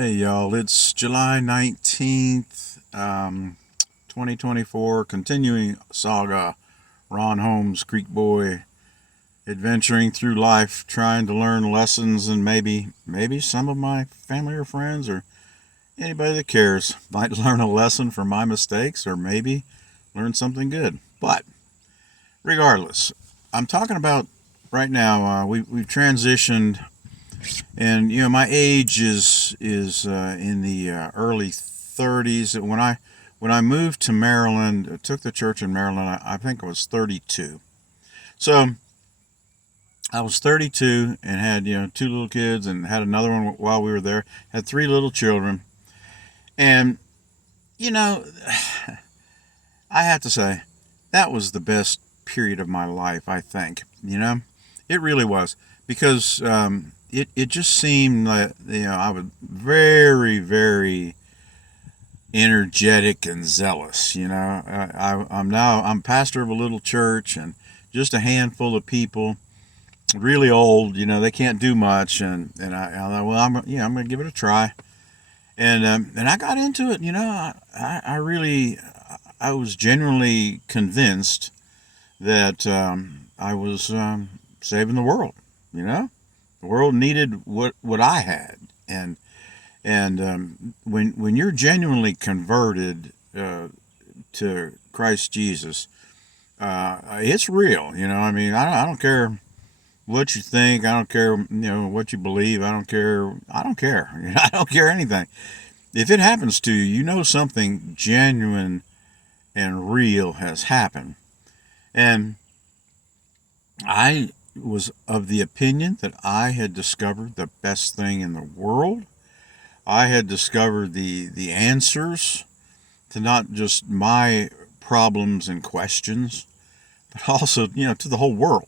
Hey y'all, it's July 19th, 2024, continuing saga, Ron Holmes, Creek Boy, adventuring through life, trying to learn lessons, and maybe some of my family or friends or anybody that cares might learn a lesson from my mistakes or maybe learn something good. But regardless, I'm talking about right now, we've transitioned, and my age is in the early 30s. When I moved to Maryland, took the church in Maryland, I think I was 32. So I was 32 and had two little kids and had another one while we were there. Had three little children, and you know I have to say that was the best period of my life. I think it really was because it just seemed like I was very energetic and zealous. I'm pastor of a little church and just a handful of people, really old. They can't do much, and I thought, well, I'm going to give it a try, and I got into it. I really I was genuinely convinced that I was saving the world. The world needed what I had, and when you're genuinely converted to Christ Jesus, it's real. I mean, I don't care what you think. I don't care, what you believe. I don't care. I don't care. I don't care anything. If it happens to you, something genuine and real has happened. And I was of the opinion that I had discovered the best thing in the world. I had discovered the answers to not just my problems and questions, but also to the whole world,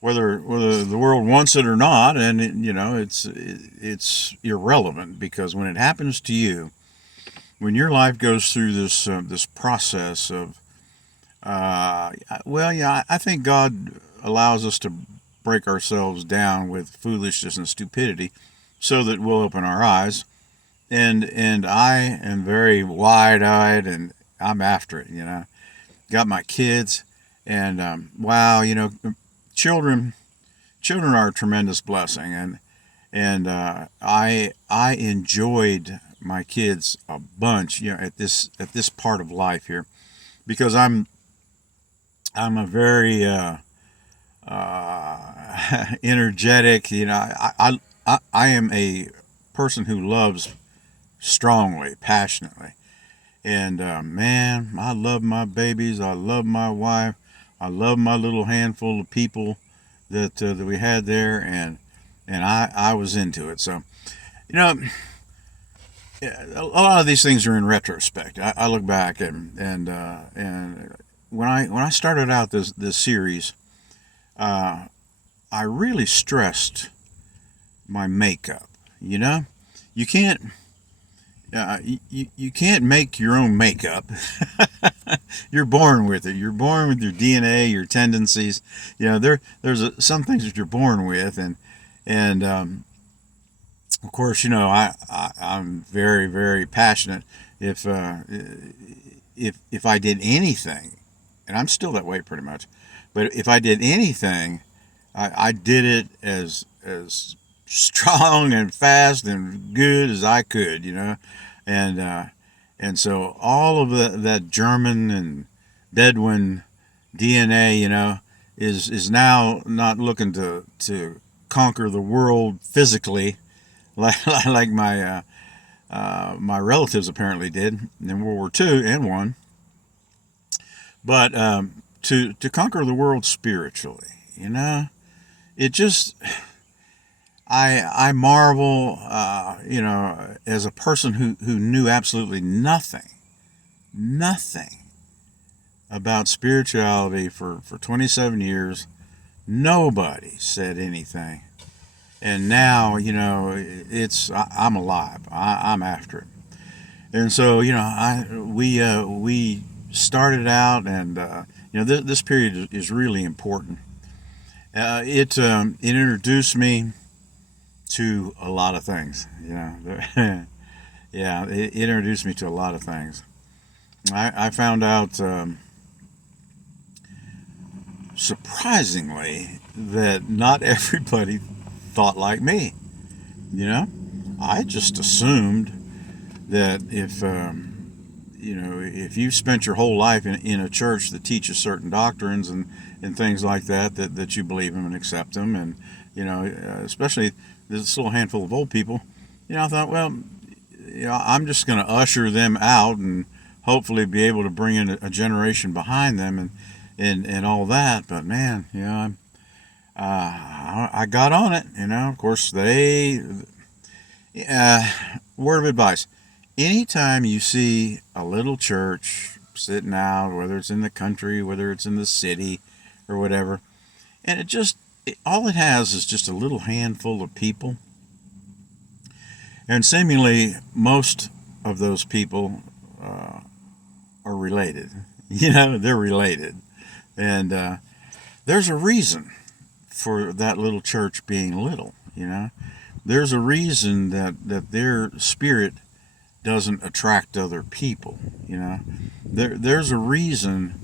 whether the world wants it or not, and it's irrelevant, because when it happens to you, when your life goes through this process of well, yeah, I think God allows us to break ourselves down with foolishness and stupidity so that we'll open our eyes. And I am very wide-eyed, and I'm after it. Got my kids, and wow, children children are a tremendous blessing, and I enjoyed my kids a bunch, at this part of life here, because I'm a very energetic. I am a person who loves strongly, passionately. And man, I love my babies. I love my wife. I love my little handful of people that we had there, and I was into it. So you know, a lot of these things are in retrospect. I look back, and when I started out this series, uh, I really stressed my makeup. You know, you can't you can't make your own makeup. You're born with it. You're born with your DNA, your tendencies. Some things that you're born with, and of course, I'm very passionate. If I did anything, and I'm still that way pretty much, but if I did anything, I did it as strong and fast and good as I could. And and so all of that German and Bedouin DNA, is now not looking to conquer the world physically, like my relatives apparently did in World War II and won, but to conquer the world spiritually. It just I marvel, as a person who knew absolutely nothing about spirituality for 27 years. Nobody said anything, and now I'm alive. I'm after it, and so we started out, and this period is really important. It introduced me to a lot of things. Yeah, it introduced me to a lot of things. I found out, surprisingly, that not everybody thought like me. You know, I just assumed that if you spent your whole life in a church that teaches certain doctrines and things like that, that you believe them and accept them, and especially this little handful of old people, I thought, well, I'm just going to usher them out and hopefully be able to bring in a generation behind them and all that. But man, I got on it. Of course, word of advice: anytime you see a little church sitting out, whether it's in the country, whether it's in the city, or whatever, and all it has is just a little handful of people, and seemingly most of those people are related. They're related, and there's a reason for that little church being little. There's a reason that their spirit doesn't attract other people. There's a reason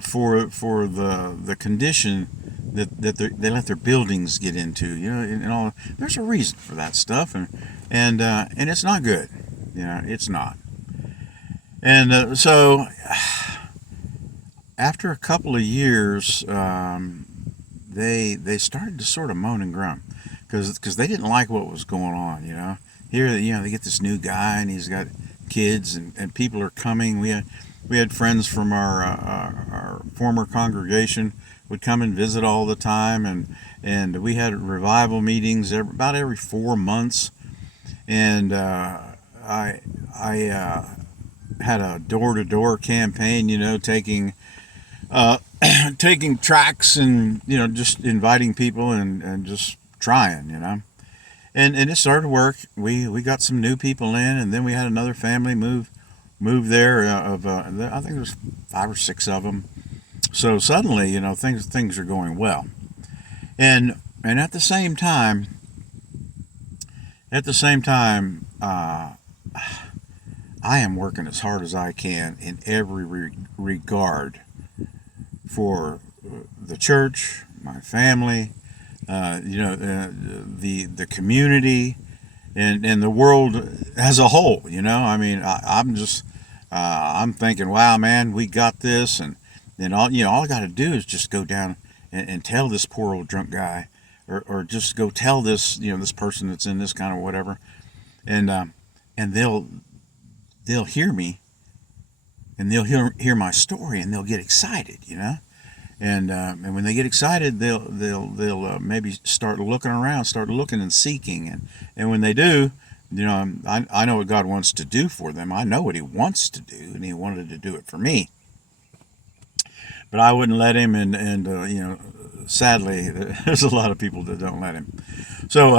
for the condition that they let their buildings get into. And all. There's a reason for that stuff, and it's not good. It's not. And so after a couple of years, they started to sort of moan and groan because they didn't like what was going on. Here, they get this new guy and he's got kids and people are coming. We had friends from our former congregation would come and visit all the time, and we had revival meetings about every 4 months, and I had a door-to-door campaign, taking taking tracts and just inviting people and just trying, and it started to work. We got some new people in, and then we had another family move there I think there was 5 or 6 of them. So suddenly, things are going well, and at the same time, I am working as hard as I can in every regard for the church, my family, the community, and the world as a whole. I'm thinking, wow, man, we got this, and all I got to do is just go down and tell this poor old drunk guy, or just go tell this this person that's in this kind of whatever, and they'll hear me, and they'll hear my story, and they'll get excited, and when they get excited, they'll maybe start looking around, start looking and seeking, and when they do, I know what God wants to do for them. I know what He wants to do, and He wanted to do it for me. But I wouldn't let Him, and sadly, there's a lot of people that don't let Him. So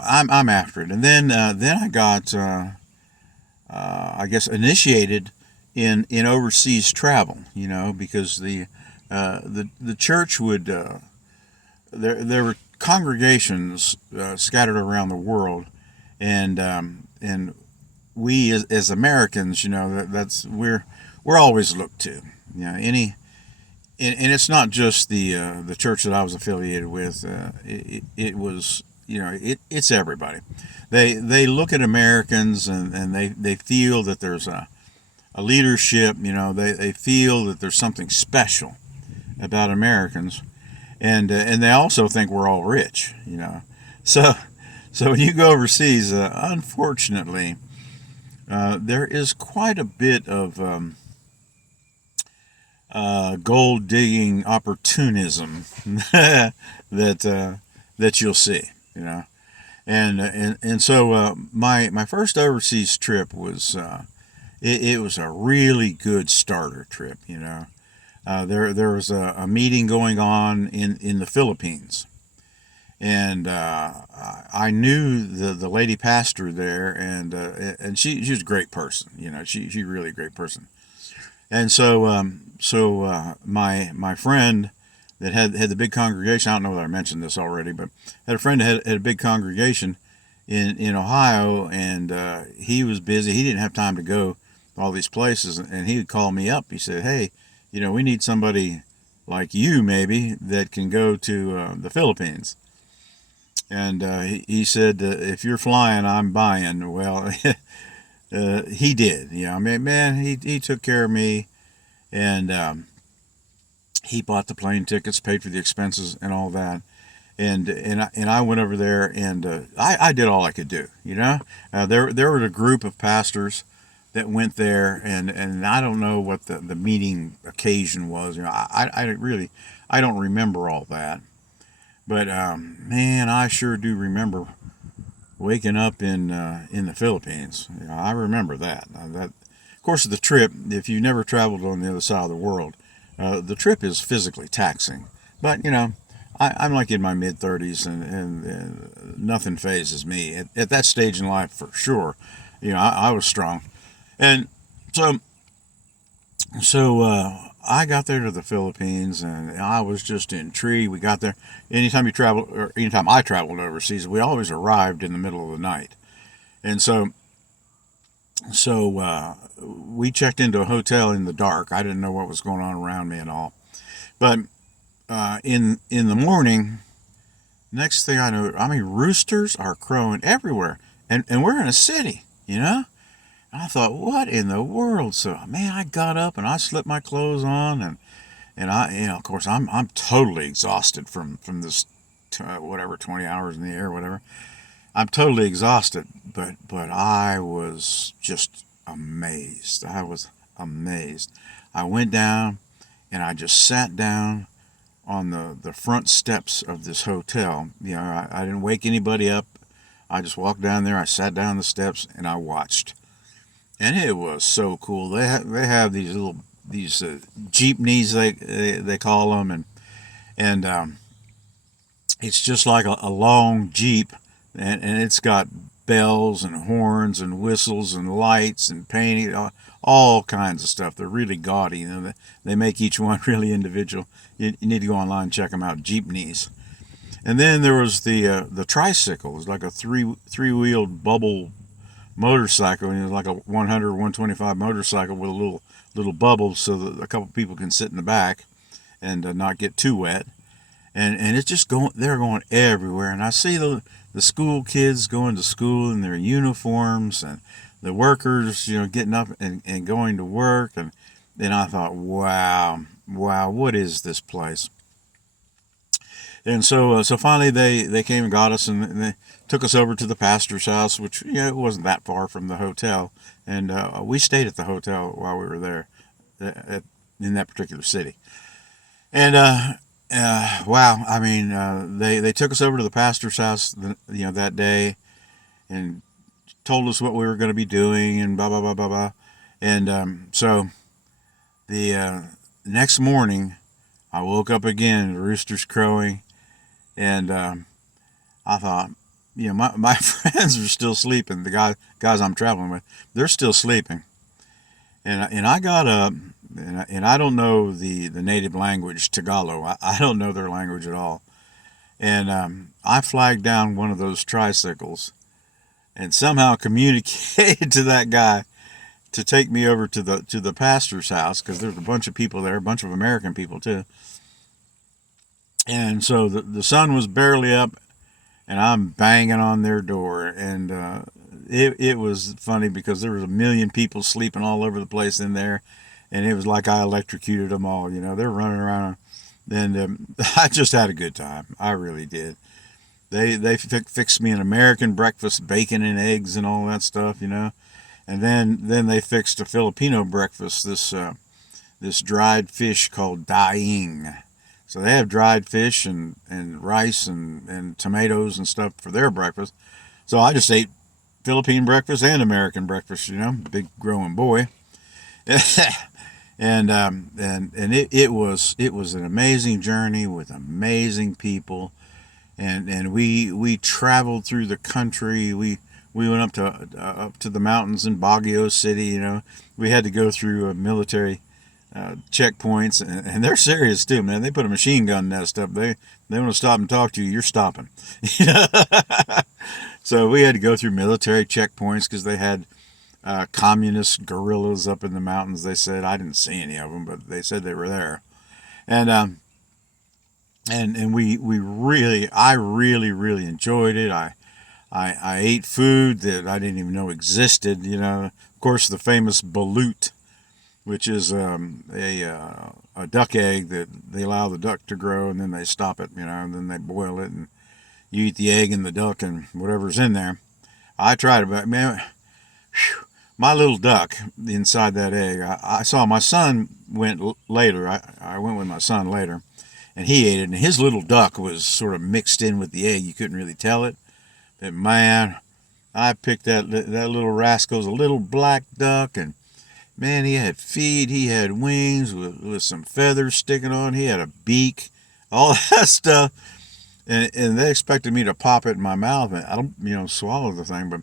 I'm after it, and then I got I guess initiated in overseas travel. Because the church would there were congregations scattered around the world, and we as Americans, that's we're always looked to. And it's not just the church that I was affiliated with. It was it's everybody. They look at Americans, and they feel that there's a leadership. They feel that there's something special about Americans, and they also think we're all rich. So when you go overseas, unfortunately, there is quite a bit of gold digging opportunism that you'll see, and so my first overseas trip was it was a really good starter trip. There was a meeting going on in the Philippines, and I knew the lady pastor there, and she was a great person. She's really a great person. And so my friend that had the big congregation. I don't know whether I mentioned this already, but had a friend that had a big congregation in Ohio, and he was busy. He didn't have time to go to all these places, and he would call me up. He said, "Hey, we need somebody like you, maybe, that can go to the Philippines." And he said, "If you're flying, I'm buying." Well, he did. I mean, man, he took care of me, and he bought the plane tickets, paid for the expenses, and all that. And I went over there, and I did all I could do. There were a group of pastors that went there, and I don't know what the meeting occasion was. I don't remember all that. But man, I sure do remember waking up in the Philippines. I remember that. Of course, the trip. If you've never traveled on the other side of the world, the trip is physically taxing. But I'm like in my mid-30s, and nothing phases me at that stage in life, for sure. I was strong, and so I got there to the Philippines, and I was just intrigued. We got there. Anytime I traveled overseas, we always arrived in the middle of the night, and so we checked into a hotel in the dark. I didn't know what was going on around me and all, but in the morning, next thing I know, I mean, roosters are crowing everywhere, and we're in a city, I thought, what in the world? So, man, I got up and I slipped my clothes on, and I, of course, I'm totally exhausted from this, whatever, 20 hours in the air, whatever. I'm totally exhausted, but I was just amazed. I was amazed. I went down and I just sat down on the front steps of this hotel. I didn't wake anybody up. I just walked down there. I sat down the steps and I watched. And it was so cool. They have these jeepneys, they call them, and it's just like a long jeep, and it's got bells and horns and whistles and lights and painting, all kinds of stuff. They're really gaudy. They make each one really individual. You need to go online and check them out. Jeepneys. And then there was the tricycle. It was like a three-wheeled bubble motorcycle, and it was like a 100 or 125 motorcycle with a little bubble so that a couple people can sit in the back and not get too wet. And it's just they're going everywhere. And I see the school kids going to school in their uniforms, and the workers, getting up and going to work. And then I thought, wow, what is this place? And so finally they came and got us, and they took us over to the pastor's house, which it wasn't that far from the hotel, and we stayed at the hotel while we were there in that particular city. And wow, I mean, they took us over to the pastor's house, that day, and told us what we were going to be doing, and blah blah blah blah blah. And so the next morning, I woke up again, the roosters crowing. And I thought, my friends are still sleeping. The guys I'm traveling with, they're still sleeping. And I got up, and I don't know the native language, Tagalog. I don't know their language at all. And I flagged down one of those tricycles, and somehow communicated to that guy to take me over to the pastor's house, because there's a bunch of people there, a bunch of American people too. And so the sun was barely up, and I'm banging on their door. And it was funny because there was a million people sleeping all over the place in there, and it was like I electrocuted them all. They're running around, and I just had a good time. I really did. They fixed me an American breakfast, bacon and eggs and all that stuff, and then they fixed a Filipino breakfast, this dried fish called daing. So they have dried fish and rice and tomatoes and stuff for their breakfast. So I just ate Philippine breakfast and American breakfast, big growing boy. and it was an amazing journey with amazing people, and we traveled through the country. We went up to the mountains in Baguio City. We had to go through a military checkpoints, and they're serious too, man. They put a machine gun nest up. They want to stop and talk to you. You're stopping. So we had to go through military checkpoints because they had communist guerrillas up in the mountains. They said, I didn't see any of them, but they said they were there. And I really enjoyed it. I ate food that I didn't even know existed. Of course, the famous balut, which is a duck egg that they allow the duck to grow, and then they stop it, and then they boil it, and you eat the egg and the duck and whatever's in there. I tried it, but man, whew, my little duck inside that egg, I saw my son went later. I went with my son later, and he ate it, and his little duck was sort of mixed in with the egg. You couldn't really tell it. But man, I picked that little rascal's a little black duck, and man, he had feet, he had wings with some feathers sticking on, he had a beak, all that stuff. And they expected me to pop it in my mouth, and I don't, swallow the thing,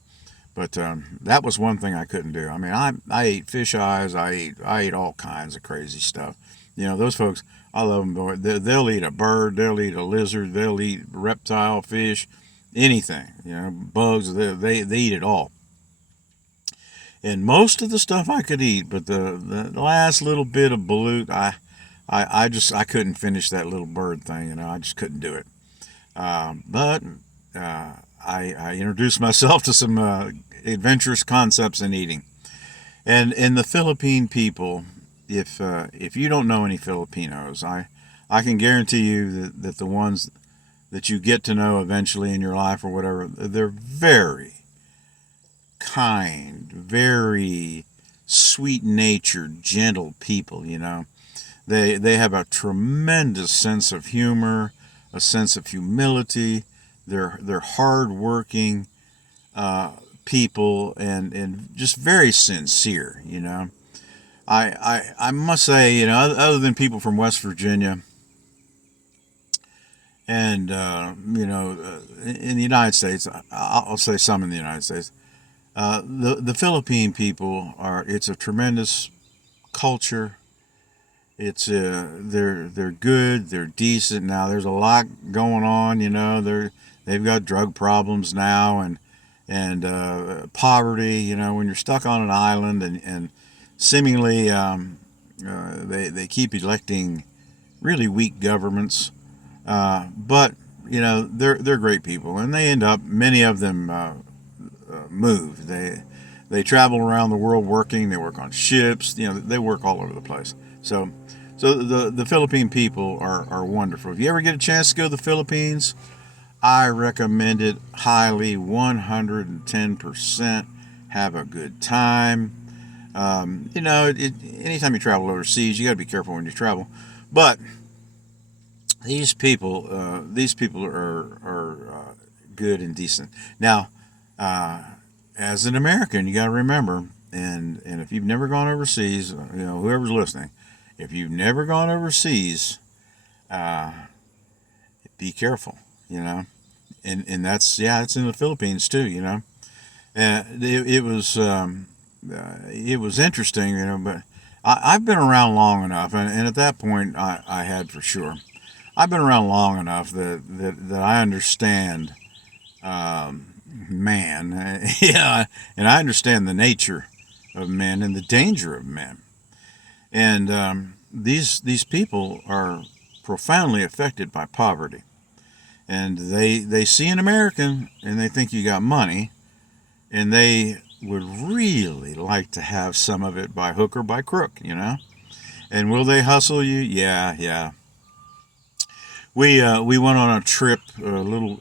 but that was one thing I couldn't do. I mean, I ate fish eyes, I ate all kinds of crazy stuff. Those folks, I love them. They'll eat a bird, they'll eat a lizard, they'll eat reptile, fish, anything. Bugs. They eat it all. And most of the stuff I could eat, but the last little bit of balut, I couldn't finish that little bird thing. I just couldn't do it. But I introduced myself to some adventurous concepts in eating. And the Philippine people, if you don't know any Filipinos, I can guarantee you that the ones that you get to know eventually in your life or whatever, they're very kind, very sweet-natured, gentle people. They have a tremendous sense of humor, a sense of humility. They're hardworking people and just very sincere. I must say, other than people from West Virginia and in the United States, I'll say some in the United States. The Philippine people it's a tremendous culture. They're good, they're decent. Now there's a lot going on, they've got drug problems now and poverty, when you're stuck on an island and seemingly they keep electing really weak governments, but they're great people, and they end up, many of them move. They travel around the world working. They work on ships. They work all over the place. So the Philippine people are wonderful. If you ever get a chance to go to the Philippines, I recommend it highly, 110%. Have a good time. Anytime you travel overseas, you got to be careful when you travel. But these people are good and decent. Now, as an American, you got to remember, and if you've never gone overseas, whoever's listening, if you've never gone overseas, be careful, and that's, it's in the Philippines too, it was interesting, but I've been around long enough, and at that point, I had for sure. I've been around long enough that I understand man, yeah, and I understand the nature of men and the danger of men. And these people are profoundly affected by poverty, and they see an American and they think you got money, and they would really like to have some of it by hook or by crook, And will they hustle you? Yeah. We went on a trip, a little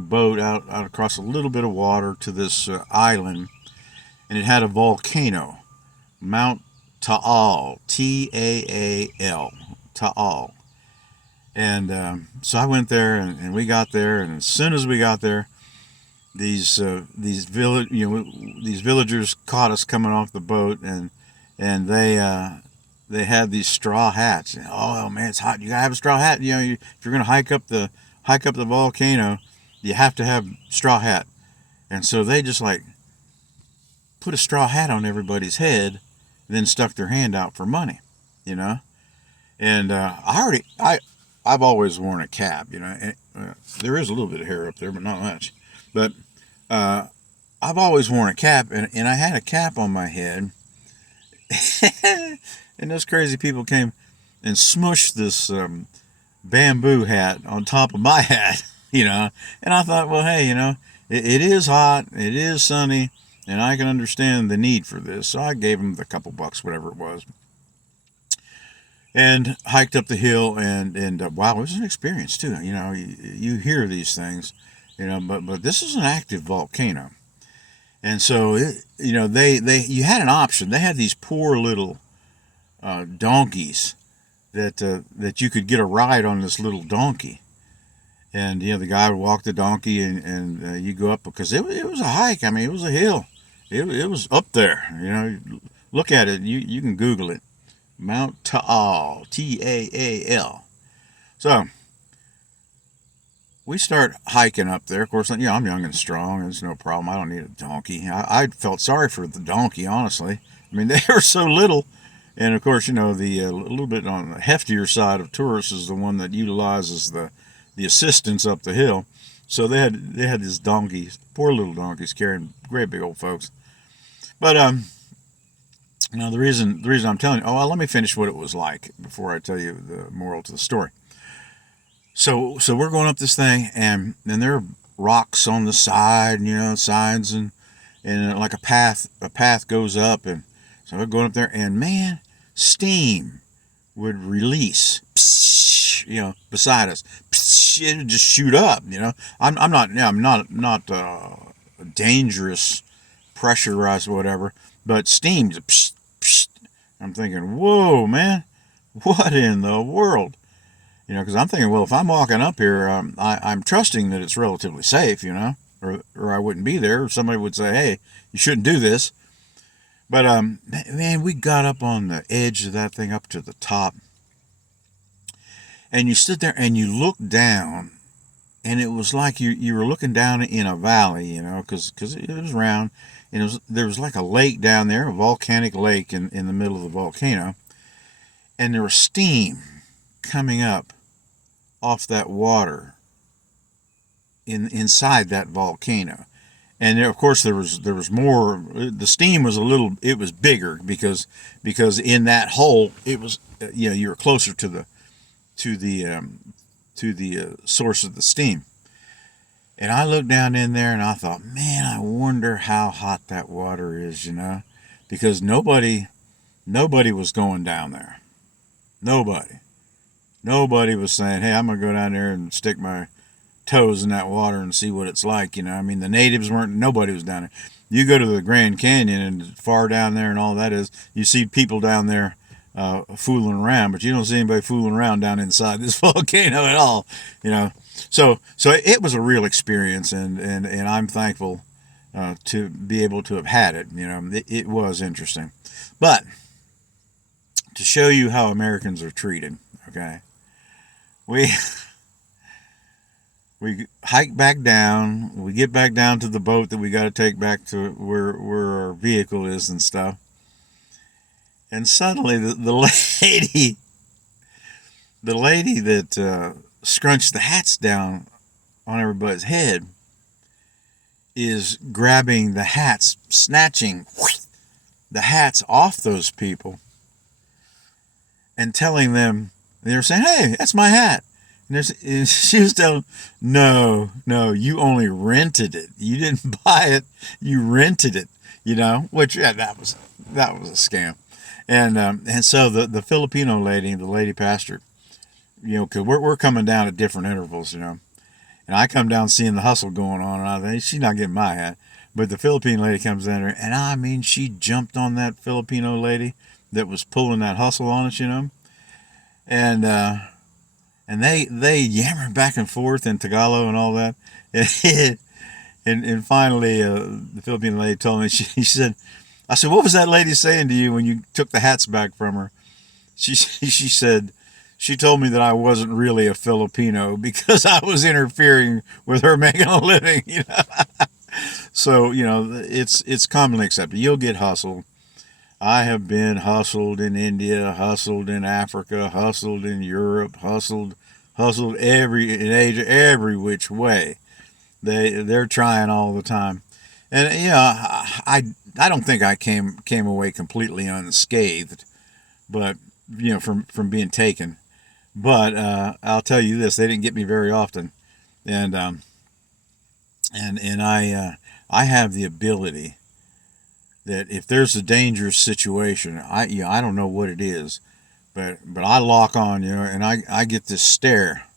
boat out across a little bit of water to this island, and it had a volcano, Mount Taal, Taal, Taal. And so I went there, and we got there, and as soon as we got there, these villagers caught us coming off the boat, and they had these straw hats. Oh man, it's hot. You gotta have a straw hat. If you're gonna hike up the volcano, you have to have straw hat. And so they just put a straw hat on everybody's head, then stuck their hand out for money. you know. And I've always worn a cap, you know. And, there is a little bit of hair up there, but not much. But uh, I've always worn a cap, and I had a cap on my head, and those crazy people came and smushed this bamboo hat on top of my hat, you know. And I thought, well, hey, you know, it is hot, it is sunny, and I can understand the need for this. So I gave them the couple bucks, whatever it was, and hiked up the hill. And wow, it was an experience too. You know, you hear these things, you know, but this is an active volcano, and so you know they you had an option. They had these poor little donkeys that you could get a ride on this little donkey. And you know the guy would walk the donkey, and you go up, because it was a hike. I mean, it was a hill. It was up there. You know, look at it. You can Google it. Mount Taal, Taal. So we start hiking up there. Of course, you know, I'm young and strong. There's no problem. I don't need a donkey. I felt sorry for the donkey, honestly. I mean, they were so little. And of course, you know, the a little bit on the heftier side of tourists is the one that utilizes the assistance up the hill. So they had these donkeys, poor little donkeys, carrying great big old folks. But now the reason I'm telling you, oh, well, let me finish what it was like before I tell you the moral to the story. So we're going up this thing, and there are rocks on the side, you know, sides, and like a path goes up, and so we're going up there, and man, steam would release, you know, beside us. It would just shoot up, you know. I'm not dangerous, pressurized, whatever, but steam. I'm thinking, whoa, man, what in the world? You know, because I'm thinking, well, if I'm walking up here, I'm trusting that it's relatively safe, you know, or I wouldn't be there. Or somebody would say, hey, you shouldn't do this. But man, we got up on the edge of that thing, up to the top, and you stood there and you looked down, and it was like you were looking down in a valley, you know, because it was round, and there was like a lake down there, a volcanic lake in the middle of the volcano, and there was steam coming up off that water inside that volcano. And there, of course, there was more. The steam was it was bigger because in that hole it was, you know, you were closer to the source of the steam. And I looked down in there and I thought, man, I wonder how hot that water is, you know, because nobody was going down there. Nobody was saying, hey, I'm gonna go down there and stick my toes in that water and see what it's like, you know. I mean, the natives nobody was down there. You go to the Grand Canyon and far down there and all that is, you see people down there fooling around, but you don't see anybody fooling around down inside this volcano at all, you know. So it was a real experience, and I'm thankful to be able to have had it. You know, it was interesting. But to show you how Americans are treated, okay, we hike back down. We get back down to the boat that we got to take back to where our vehicle is and stuff. And suddenly the lady that scrunched the hats down on everybody's head is grabbing the hats, snatching the hats off those people, and telling them, they were saying, hey, that's my hat. And she was telling them, no, you only rented it. You didn't buy it. You rented it, you know, which, yeah, that was a scam. And so the Filipino lady, the lady pastor, you know, because we're coming down at different intervals, you know, and I come down seeing the hustle going on, and I think she's not getting my hat, but the Filipino lady comes in there, and I mean, she jumped on that Filipino lady that was pulling that hustle on us, you know, and they yammered back and forth in Tagalog and all that, and finally the Filipino lady told me, she said, I said, what was that lady saying to you when you took the hats back from her? She said, she told me that I wasn't really a Filipino because I was interfering with her making a living, you know. So, you know, it's commonly accepted. You'll get hustled. I have been hustled in India, hustled in Africa, hustled in Europe, hustled in Asia, every which way. They're trying all the time, and I don't think I came away completely unscathed, but from being taken. But I'll tell you this: they didn't get me very often, and I have the ability that if there's a dangerous situation, I don't know what it is, but I lock on, and I get this stare,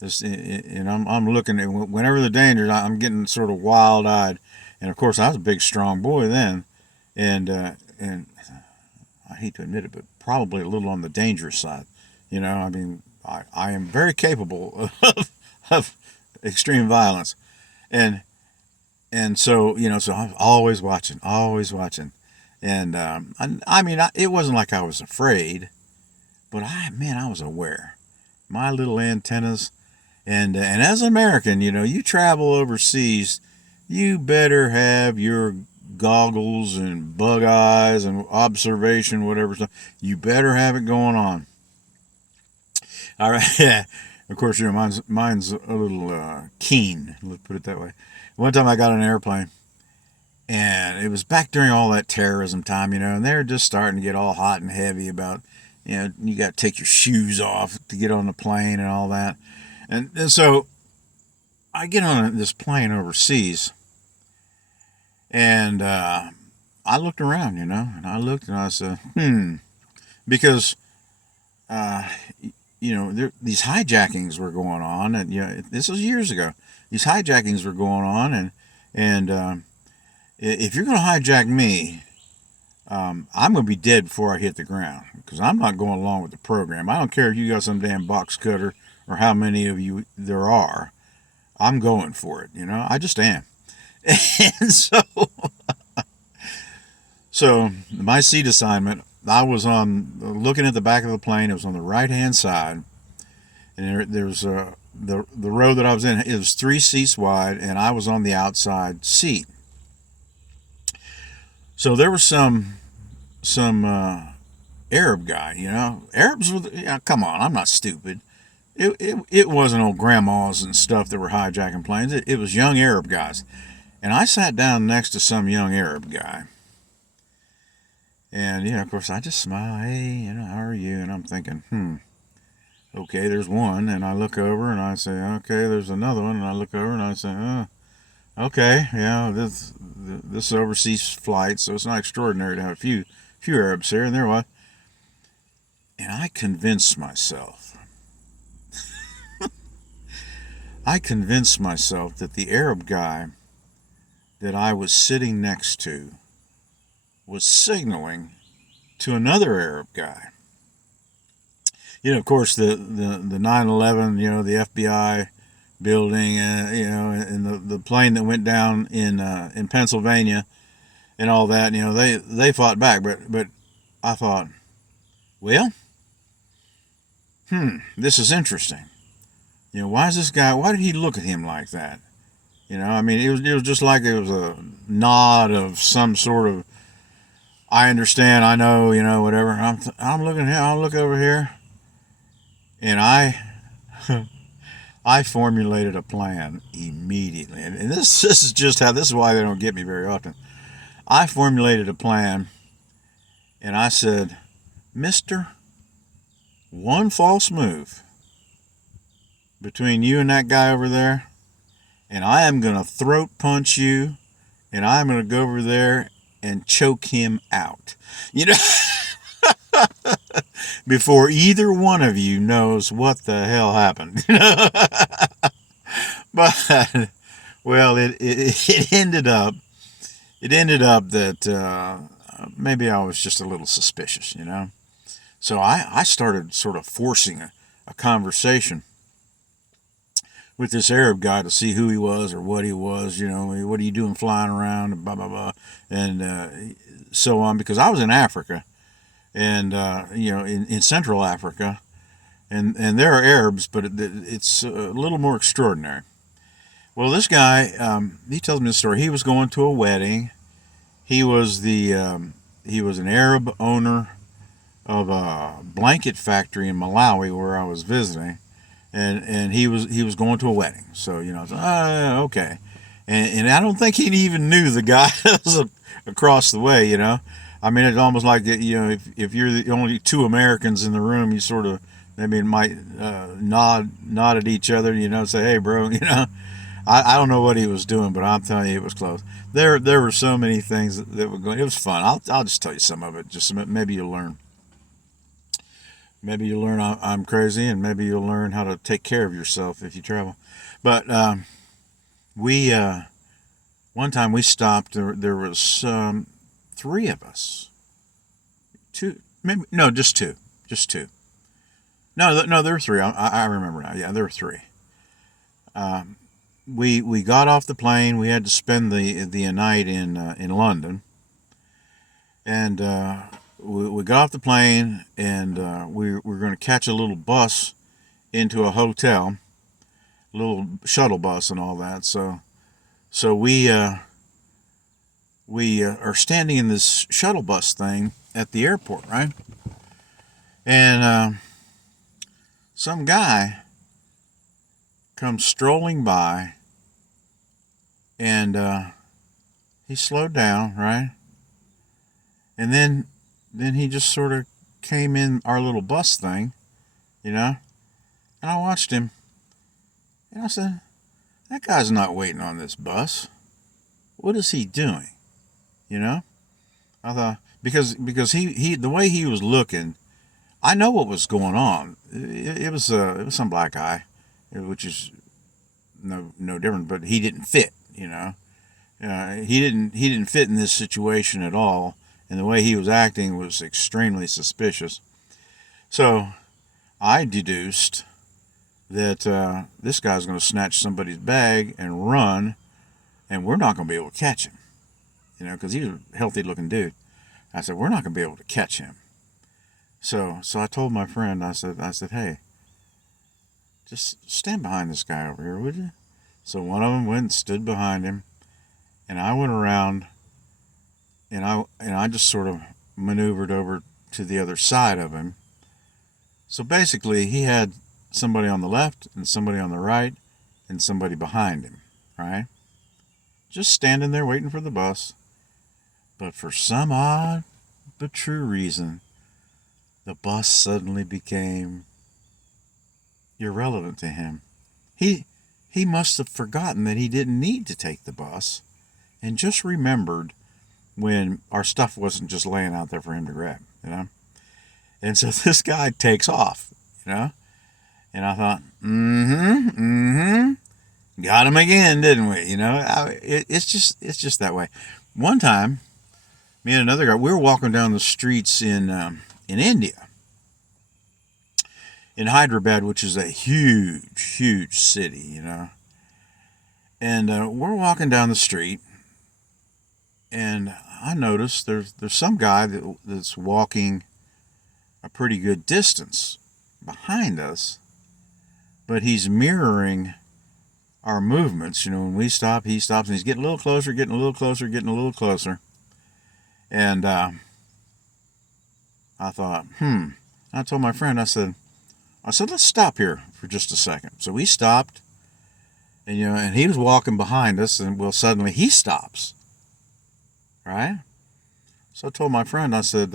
and I'm looking at whenever the danger, I'm getting sort of wild eyed, and of course I was a big strong boy then, and I hate to admit it, but probably a little on the dangerous side, I mean I am very capable of extreme violence, and so I'm always watching, and I mean, it wasn't like I was afraid, but I was aware. My little antennas, and as an American, you travel overseas, you better have your goggles and bug eyes and observation, whatever stuff. You better have it going on. All right, yeah. Of course, mine's a little keen. Let's put it that way. One time I got on an airplane, and it was back during all that terrorism time, and they're just starting to get all hot and heavy about, you got to take your shoes off to get on the plane and all that. And so I get on this plane overseas, and I looked around, and I looked and I said, because, uh, these hijackings were going on, and this was years ago. These hijackings were going on, and if you're going to hijack me, I'm going to be dead before I hit the ground because I'm not going along with the program. I don't care if you got some damn box cutter or how many of you there are. I'm going for it. I just am. And so my seat assignment, I was on looking at the back of the plane. It was on the right hand side, and there's the row that I was in. It was 3 seats wide, and I was on the outside seat. So there was some Arab guy. Arabs were. Come on, I'm not stupid. It wasn't old grandmas and stuff that were hijacking planes. It was young Arab guys, and I sat down next to some young Arab guy. And of course, I just smile. Hey, how are you? And I'm thinking, okay, there's one. And I look over and I say, okay, there's another one. And I look over and I say, okay, this overseas flight, so it's not extraordinary to have a few Arabs here. And there was, and I convinced myself. That the Arab guy that I was sitting next to was signaling to another Arab guy. Of course, the 9/11, the FBI building, and the plane that went down in Pennsylvania, and all that. They fought back, but I thought, well, this is interesting. Why is this guy? Why did he look at him like that? I mean, it was just like it was a nod of some sort of, I understand, I know, whatever. I'm looking here. I'll look over here, and I formulated a plan immediately, and this is just how. This is why they don't get me very often. I formulated a plan, and I said, Mister, one false move between you and that guy over there, and I am going to throat punch you, and I'm going to go over there and choke him out. Before either one of you knows what the hell happened. But, well, it ended up that maybe I was just a little suspicious, So I started sort of forcing a conversation with this Arab guy to see who he was or what he was, what are you doing flying around, and blah, blah, blah, and so on, because I was in Africa, and, in Central Africa, and there are Arabs, but it's a little more extraordinary. Well, this guy, he tells me the story. He was going to a wedding. He was the he was an Arab owner of a blanket factory in Malawi where I was visiting, and he was going to a wedding. So I was like, okay, and I don't think he even knew the guy that was across the way. I mean, it's almost like if you're the only two Americans in the room, you sort of maybe might nod at each other, say, hey, bro, I don't know what he was doing, but I'm telling you, it was close. There were so many things that were going. It was fun. I'll just tell you some of it. Just maybe you'll learn. Maybe you'll learn I'm crazy, and maybe you'll learn how to take care of yourself if you travel. But we one time we stopped. There was three of us. Two, maybe no, just two. Just two. No, there were three. I remember now. Yeah, there were three. We got off the plane. We had to spend the night in London, and we got off the plane, and we were going to catch a little bus into a hotel, a little shuttle bus and all that. So we are standing in this shuttle bus thing at the airport, right? And some guy comes strolling by, and he slowed down, right? And then he just sort of came in our little bus thing, and I watched him, and I said, that guy's not waiting on this bus. What is he doing? I thought, because he the way he was looking, I know what was going on. It was some black guy, which is no different, but he didn't fit. He didn't fit in this situation at all, and the way he was acting was extremely suspicious. So I deduced that this guy's going to snatch somebody's bag and run, and we're not going to be able to catch him. Because he's a healthy-looking dude. I said, we're not going to be able to catch him. So I told my friend, I said, hey, just stand behind this guy over here, would you? So one of them went and stood behind him, and I went around, and I just sort of maneuvered over to the other side of him. So basically, he had somebody on the left and somebody on the right and somebody behind him, right? Just standing there waiting for the bus. But for some odd but true reason, the bus suddenly became irrelevant to him. He must have forgotten that he didn't need to take the bus, and just remembered when our stuff wasn't just laying out there for him to grab, And so this guy takes off, and I thought, got him again, didn't we? It's just that way. One time, me and another guy, we were walking down the streets in India, in Hyderabad, which is a huge city, And we're walking down the street, and I noticed there's some guy that's walking a pretty good distance behind us, but he's mirroring our movements. When we stop, he stops, and he's getting a little closer, getting a little closer, getting a little closer. And I thought, I told my friend, I said, let's stop here for just a second. So we stopped, and and he was walking behind us, and suddenly he stops, right? So I told my friend, I said,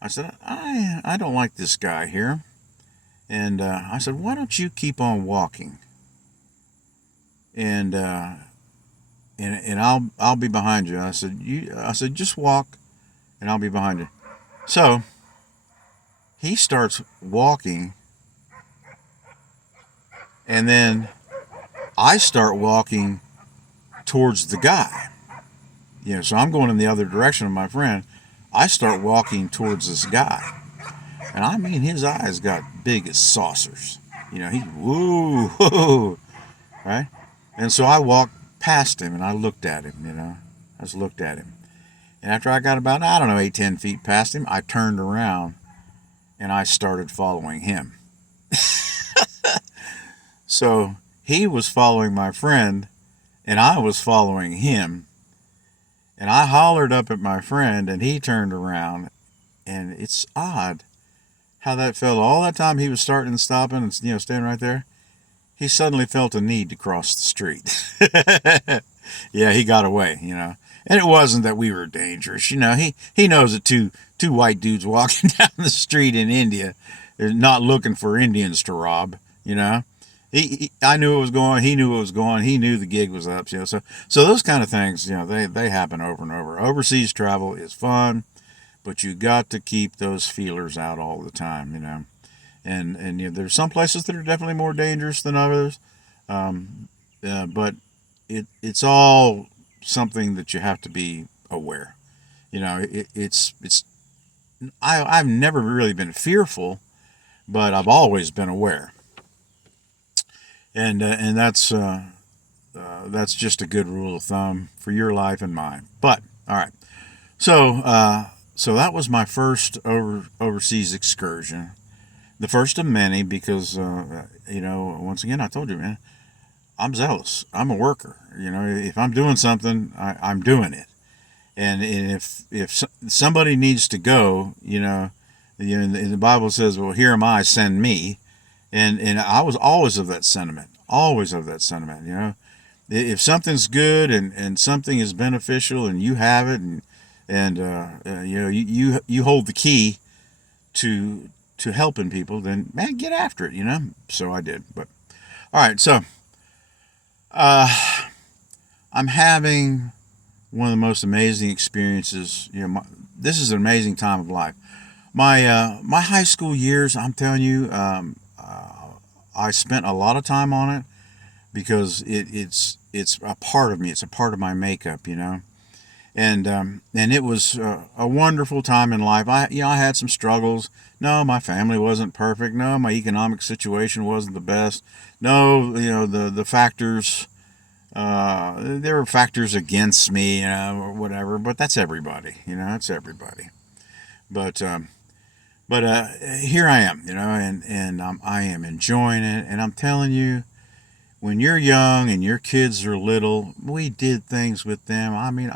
I don't like this guy here, and I said, why don't you keep on walking, and I'll be behind you. I said just walk, and I'll be behind you. So he starts walking, and then I start walking towards the guy. So I'm going in the other direction of my friend. I start walking towards this guy, and I mean, his eyes got big as saucers. Whoa, right? And so I walked past him, and I looked at him, I just looked at him. And after I got about, 8-10 feet past him, I turned around, and I started following him. So he was following my friend, and I was following him. And I hollered up at my friend, and he turned around, and it's odd how that fella, all that time he was starting and stopping and standing right there, he suddenly felt a need to cross the street. Yeah, he got away. And it wasn't that we were dangerous. He knows that two white dudes walking down the street in India are not looking for Indians to rob. I knew it was going. He knew it was going. He knew the gig was up. So those kind of things, they happen over and over. Overseas travel is fun, but you got to keep those feelers out all the time. And there's some places that are definitely more dangerous than others, but it's all something that you have to be aware. It's I've never really been fearful, but I've always been aware, and that's just a good rule of thumb for your life and mine. But all right, so that was my first overseas excursion, the first of many, because once again I told you, man, I'm zealous. I'm a worker. If I'm doing something, I'm doing it. And if somebody needs to go, the Bible says, "Well, here am I, send me." And I was always of that sentiment. Always of that sentiment. If something's good and something is beneficial and you have it and you hold the key to helping people, then man, get after it. So I did. But all right, so I'm having one of the most amazing experiences. This is an amazing time of life. My high school years, I'm telling you, I spent a lot of time on it because it's a part of me. It's a part of my makeup, and it was a wonderful time in life. I had some struggles. No, my family wasn't perfect. No, my economic situation wasn't the best. No, the factors. There were factors against me, or whatever. But that's everybody. That's everybody. But here I am, and I am enjoying it. And I'm telling you, when you're young and your kids are little, we did things with them. I mean,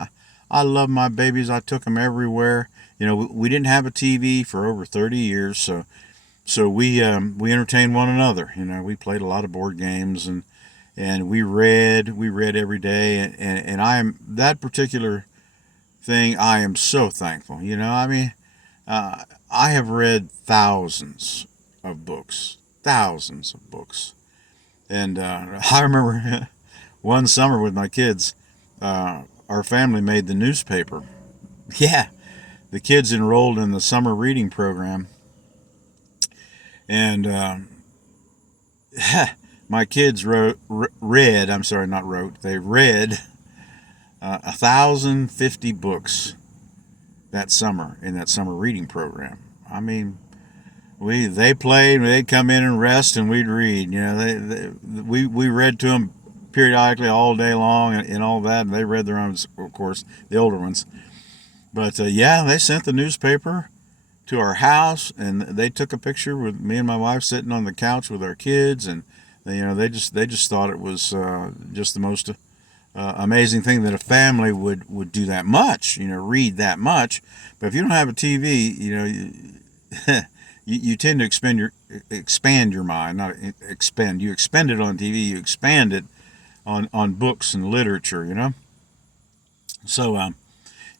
I love my babies. I took them everywhere. We didn't have a TV for over 30 years, so we entertained one another. We played a lot of board games and we read every day. And I am that particular thing. I am so thankful. I mean, I have read thousands of books, and I remember one summer with my kids. Our family made the newspaper. Yeah, the kids enrolled in the summer reading program, and my kids read. I'm sorry, not wrote. They read 1,050 books that summer in that summer reading program. I mean, they played. They'd come in and rest, and we'd read. We read to them periodically all day long and all that. And they read their own, of course, the older ones. But they sent the newspaper to our house, and they took a picture with me and my wife sitting on the couch with our kids, and they just thought it was just the most amazing thing that a family would do that much, read that much. But if you don't have a TV, you tend to expand your mind, not expend. You expend it on TV. You expand it on books and literature. So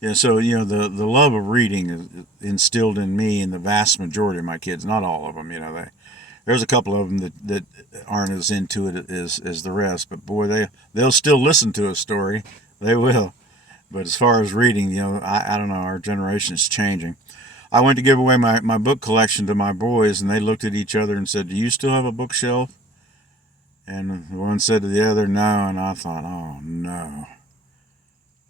the love of reading is instilled in me and the vast majority of my kids. Not all of them, there's a couple of them that aren't as into it as the rest. But boy, they'll still listen to a story. They will. But as far as reading, I don't know. Our generation is changing. I went to give away my book collection to my boys, and they looked at each other and said, "Do you still have a bookshelf?" And one said to the other, "No." And I thought, "Oh, no."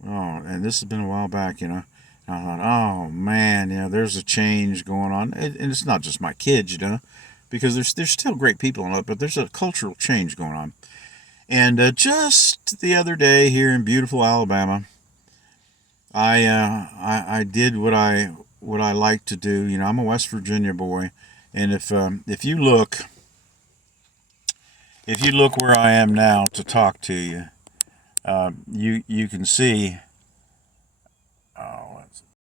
Oh, and this has been a while back, And I thought, "Oh, man, there's a change going on." And it's not just my kids, because there's still great people in it, but there's a cultural change going on. And just the other day here in beautiful Alabama, I did what I like to do. I'm a West Virginia boy, and if you look where I am now to talk to you, you can see